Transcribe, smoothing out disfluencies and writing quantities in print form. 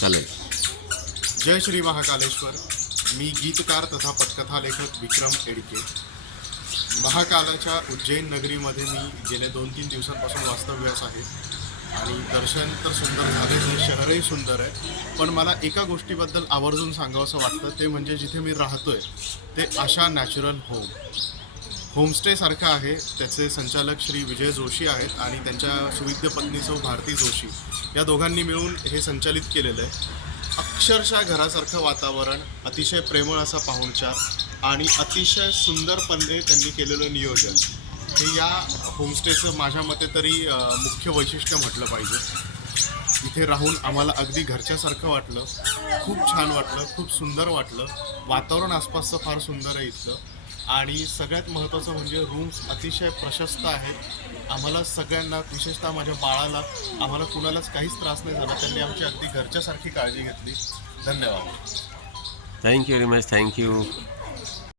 चालेल. जय श्री महाकालेश्वर. मी गीतकार तथा पटकथा लेखक विक्रम एडके. महाकालाच्या उज्जैन नगरीमध्ये मी गेल्या 2-3 दिवसांपासून वास्तव्यास आहे आणि दर्शन तर सुंदर झालेच आहे, शहरही सुंदर आहे. पण मला एका गोष्टीबद्दल आवर्जून सांगावंसं वाटतं, ते म्हणजे जिथे मी राहतोय ते आशा नॅचरल होमस्टेसारखं आहे. त्याचे संचालक श्री विजय जोशी आहेत आणि त्यांच्या सुविद्य पत्नी सौ भारती जोशी या दोघांनी मिळून हे संचालित केलेलं आहे. अक्षरशः घरासारखं वातावरण, अतिशय प्रेमळ असा पाहुणचार आणि अतिशय सुंदरपणे त्यांनी केलेलं नियोजन, हे या होमस्टेचं माझ्या मते तरी मुख्य वैशिष्ट्य म्हटलं पाहिजे. इथे राहून आम्हाला अगदी घरच्यासारखं वाटलं, खूप छान वाटलं, खूप सुंदर वाटलं. वातावरण आसपासचं फार सुंदर आहे इथलं आणि सगळ्यात महत्त्वाचं म्हणजे रूम्स अतिशय प्रशस्त आहेत. आम्हाला सगळ्यांना, विशेषतः माझ्या बाळाला, आम्हाला कुणालाच काहीच त्रास नाही झाला. त्यांनी आमची अगदी घरच्यासारखी काळजी घेतली. धन्यवाद. Thank you very much. थँक्यू.